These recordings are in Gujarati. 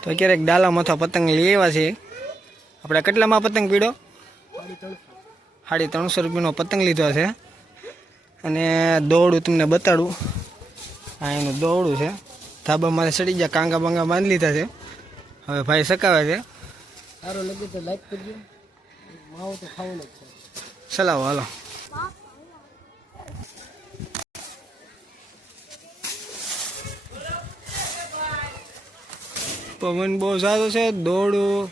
તો અત્યારે એક ડાલા મથા પતંગ લઈ આવ્યા છે આપણે। કેટલામાં પતંગ પીડો? 350 રૂપિયાનો પતંગ લીધો છે। અને દોરડું તમને બતાડું, આ એનું દોરડું છે। ધાબા મારે ચડી ગયા, કાંગા બાંગા બાંધી લીધા છે। હવે ભાઈ સકાવે છે। સારો લાગે તો લાઈક કરજો, માવો તો ખાવાનો જ છે। ચલાવો હાલો। પવન બહુ સારો છે, દોરડું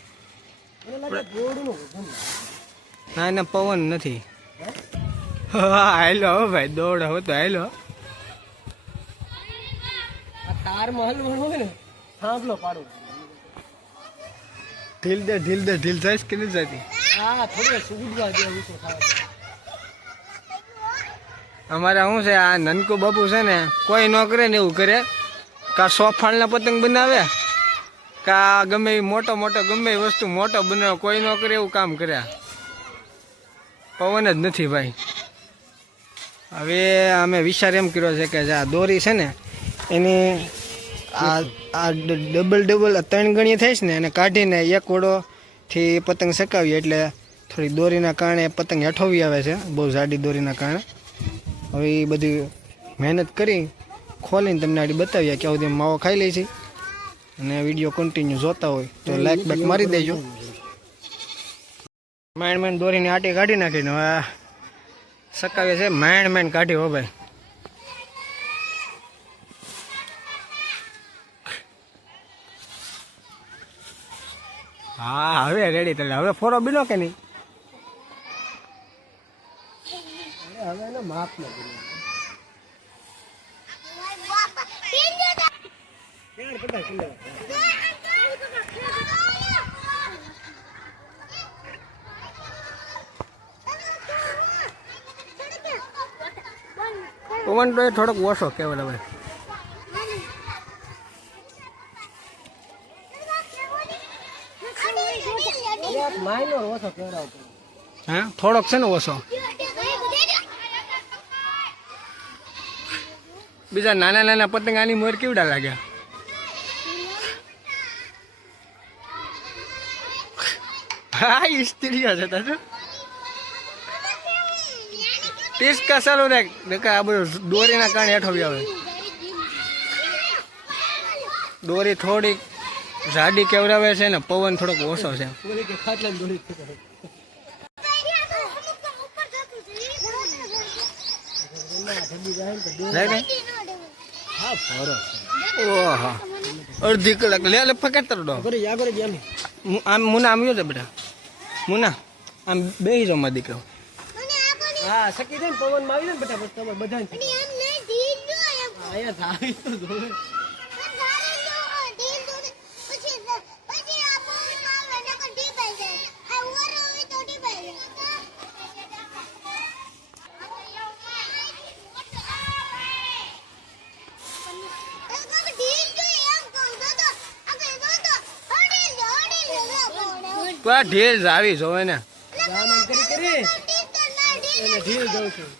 ના ના પવન નથી। હા હાલો ભાઈ, દોડ હવે તો હાલો। આ તારમાં હલવાનું હોય ને, થાંભલો પાડો। ઢીલ દે ઢીલ જાય કે નથી જતી? હા થોડી સુગડવા દે ઊંચો ખાવા। અમારે શું છે, આ નનકુ બાપુ છે ને, કોઈ ન કરે ને એવું કરે। કા સોફાળના પતંગ બનાવે, કા ગમે એ મોટો ગમે એ વસ્તુ મોટો બનાવે, કોઈ ન કરે એવું કામ કર્યા। પવન જ નથી ભાઈ। હવે અમે વિચાર એમ કર્યો છે કે આ દોરી છે ને એની આ ડબલ 3 ગણી થઈશ ને, એને કાઢીને એક વડોથી પતંગ સકાવીએ એટલે થોડી દોરીના કારણે પતંગ હેઠોવી આવે છે, બહુ જાડી દોરીના કારણે। હવે એ બધી મહેનત કરી ખોલીને તમને આડી બતાવીએ ક્યાં સુધી માવો ખાઈ લે છે। અને વિડીયો કન્ટિન્યુ જોતા હોય તો લાઈક બેક મારી દેજો। માંડ દોરીની આટી કાઢી નાખીને હવે સકાવે છે। માંડ કાઢી હો ભાઈ। હા હવે રેડી તલે, હવે ફોરો બીનો કે નહીં? હવે એને માપ ન કર્યું। પવન તો એ થોડોક ઓછો કહેવાય હવે। માઇનો ઓછો કહેવાય। હા થોડોક છે ને ઓછો। બીજા નાના પતંગ આની મોર કેવડા લાગ્યા? હા સ્ત્રીઓ છે તો ટીસકા ચાલુ રાખ, આ બધું દોરીના કારણે હેઠવી આવે। દોરી થોડીક જાડી કેવડાવે છે ને પવન થોડોક ઓછો છે। ઓહા અડધી કલાક લે પકડતો દો આમ મુના આમ છે બેટા, મુના આમ બેહી જાવ મારા દીકરો। હા સકી જાય ને પવન માં આવી ને બેટા, તમારે બધા અહીંયા થાય તો જોવે। તો આ ઢીલ આવી જોવે ને કરી એને ઢીલ દઉં છું।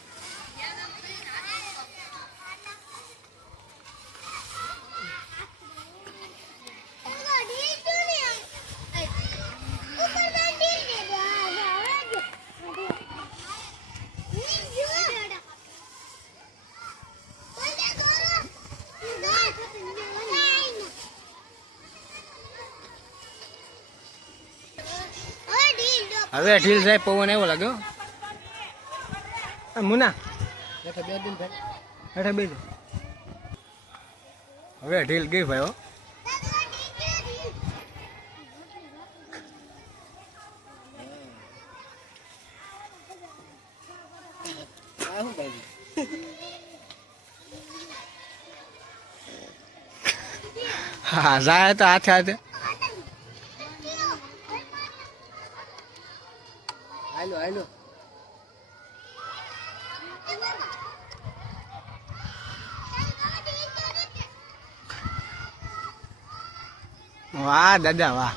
હવે ઢીલ જાય, પવન એવો લાગ્યો। મુના હેઠે બે હવે ઢીલ ગઈ ભાઈ હો। હા જાય તો હાથે હાલો હાલો વાહ દાદા વાહ।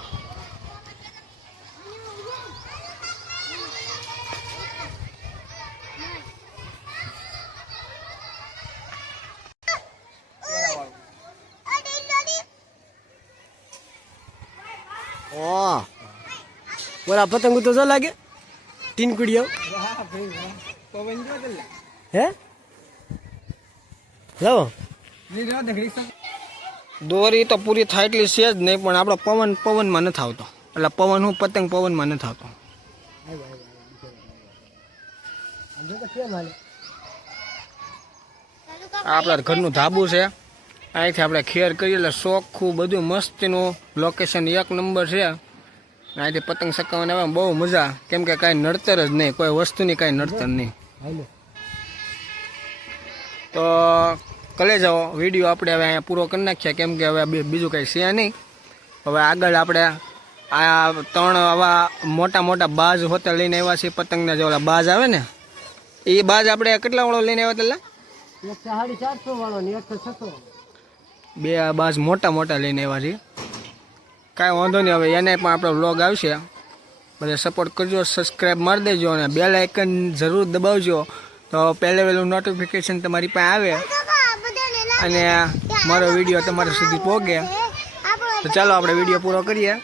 ઓહ બોલા પતંગ તો જો લાગે તીન કુડીઓ પવન જો તલ્લે હે લાવો દોરી તો પૂરી થાય એટલી છે જ નહીં, પણ આપણો પવનમાં નથી આવતો. એટલે પવન હું પતંગ પવનમાં નથી આવતો. આપણા ઘરનું ધાબુ છે, અહીંથી આપણે ખેર કરીએ એટલે ચોખ્ખું બધું મસ્તીનું લોકેશન એક નંબર છે. અહીંથી પતંગ ચકાવવાને આવે બહુ મજા, કેમ કે કાંઈ નડતર જ નહીં, કોઈ વસ્તુની કાંઈ નડતર નહીં. તો કલે જાઓ વિડીયો આપણે હવે અહીંયા પૂરો કરી નાખ્યા, કેમ કે હવે બીજું કંઈ છે નહીં. હવે આગળ આપણે આ 3 આવા મોટા મોટા બાજ હોતા લઈને આવ્યા છીએ. પતંગના જે ઓલા બાજ આવે ને એ બાજ આપણે કેટલા વાળો લઈને આવ્યા હતા? 450 વાળો ને 600 2 બાજ મોટા મોટા લઈને આવ્યા છીએ. કાંઈ વાંધો નહીં, હવે એને પણ આપણો વ્લોગ આવશે. બધા સપોર્ટ કરજો, સબસ્ક્રાઈબ મારી દેજો અને બેલ આઇકન જરૂર દબાવજો, તો પહેલું નોટિફિકેશન તમારી પાસે આવે અને મારો વિડીયો તમારા સુધી પહોંચે. તો ચાલો આપણે વિડીયો પૂરો કરીએ.